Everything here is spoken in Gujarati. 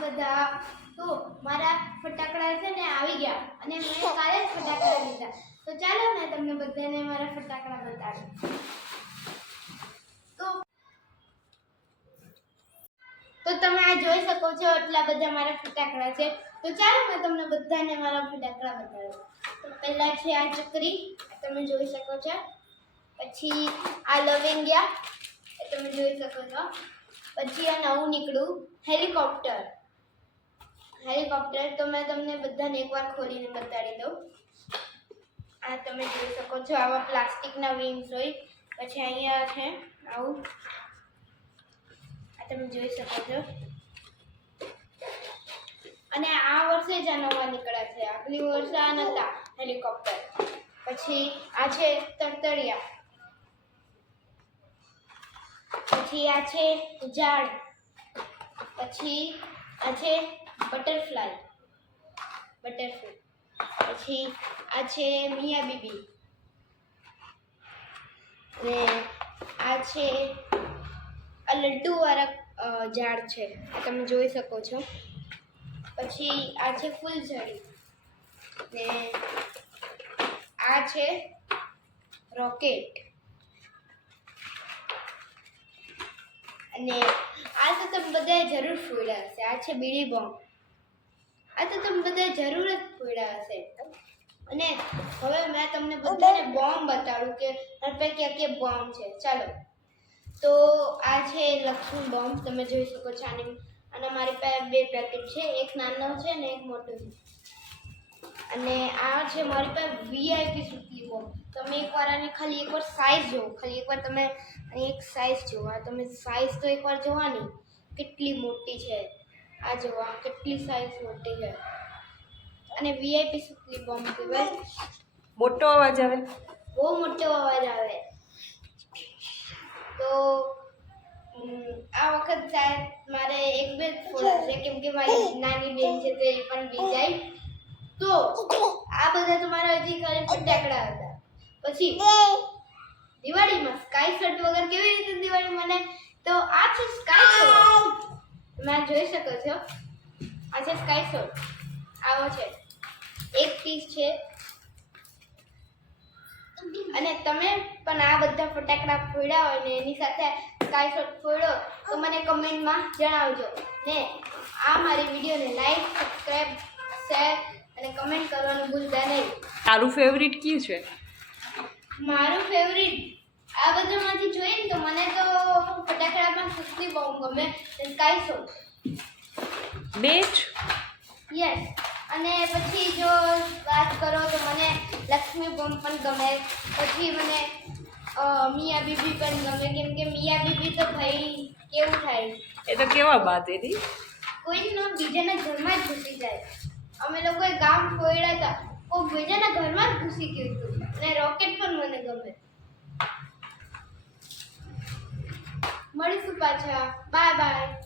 બધા? તો મારા ફટાકડા છે ને આવી ગયા અને મેં કાલે જ ફટાકડા લીધા. તો ચાલો મેં તમને બધાને મારા ફટાકડા બતાવી તો તમે આ જોઈ શકો છો એટલા બધા મારા ફટાકડા છે. તો ચાલો મેં તમને બધાને મારા ફટાકડા બતાવું તો પહેલા છે આ ચકરી તમે જોઈ શકો છો. પછી આ લવિંગિયા તમે જોઈ શકો છો. પછી આ નવું નીકળ્યું, હેલિકોપ્ટર. હેલિકોપ્ટર તો મેં તમને બધાને એકવાર ખોલીને બતાડી દઉં. આ તમે જોઈ શકો છો, આવા પ્લાસ્ટિકના વિંગ્સ હોય. પછી અહીંયા છે, આવું. આ તમે જોઈ શકો છો. અને આ વર્ષે જ આ નવા નીકળ્યા છે. આગલી વર્ષે આ નહોતા હેલિકોપ્ટર. પછી આ છે તરતરિયા. પછી આ છે ઝાડ પછી આ છે બટરફ્લાય બટરફ્લાય, પછી આ છે મિયા બીબી, ને આ છે આ લડ્ડુવાળા ઝાડ છે, તમે જોઈ શકો છો. પછી આ છે ફૂલઝડી, ને આ છે રોકેટ અને આ તો તમે બધાએ જરૂર ફોડ્યા હશે. આ છે બીડી બોમ્બ. આ તો તમે બધાએ જરૂર જ ફોડ્યા હશે. અને હવે મેં તમને બધાને બોમ્બ બતાડું કે ક્યાં ક્યાં બોમ્બ છે. ચાલો. તો આ છે લક્ષ્મી બોમ્બ. તમે જોઈ શકો છો આની અને મારી પાસે બે પેકેટ છે. એક નાનો છે ને એક મોટો છે. અને આ છે મારી પાસે વીઆઈપી સુતલી બોમ્બ તમે એકવાર આને ખાલી એકવાર સાઈઝ જુઓ. ખાલી એકવાર તમે એક સાઈઝ જુઓ. આ તમે સાઈઝ તો એકવાર જોવાની કેટલી મોટી છે. આ જુઓ આ કેટલી સાઈઝ મોટી છે. અને વીઆઈપી સુતલી બોમ્બ કહેવાય મોટો અવાજ આવે. બહુ મોટો અવાજ આવે. તો આ વખત સાહેબ મારે એક બે જ ફોન છે. કેમ કે મારી નાની બેન છે તો એ પણ બી જાય તો આ બધા તો મારા હજી ખાલી ફટાકડા હતા. પછી દિવાળીમાં સ્કાય શર્ટ વગર કેવી રીતે દિવાળી મને તો આ છે સ્કાય શર્ટ તમે જોઈ શકો છો. આ છે સ્કાય શર્ટ આવો છે. એક પીસ છે. અને તમે પણ આ બધા ફટાકડા ફોડ્યા હોય ને એની સાથે સ્કાય શોટ ફોડો તો મને કમેન્ટમાં જણાવજો. ને આ મારી વિડીયોને લાઈક સબસ્ક્રાઈબ શેર અને કમેન્ટ કરવાનું ભૂલતા નહીં. તારું ફેવરિટ કયું છે? મારું ફેવરિટ આ બધામાંથી જોઈએ ને તો મને તો ફટાકડામાં સુસ્તી બહુ ગમે. Sky show? બેચ યસ અને પછી જો વાત કરો તો મને લક્ષ્મી બોમ્બ પણ ગમે. પછી મને મિયા બીબી પણ ગમે. કેમ કે મિયા બીબી તો ભાઈ કેવું થાય? એ તો કેવા બાત એની કોઈનો બીજાના ઘરમાં જ ઘૂસી જાય. અમે લોકોએ ગામ ફોડ્યા હતા. કોઈ બીજાના ઘરમાં જ ઘૂસી ગયું હતું. અને રોકેટ પણ મને ગમે. મળીશું પાછા. Bye bye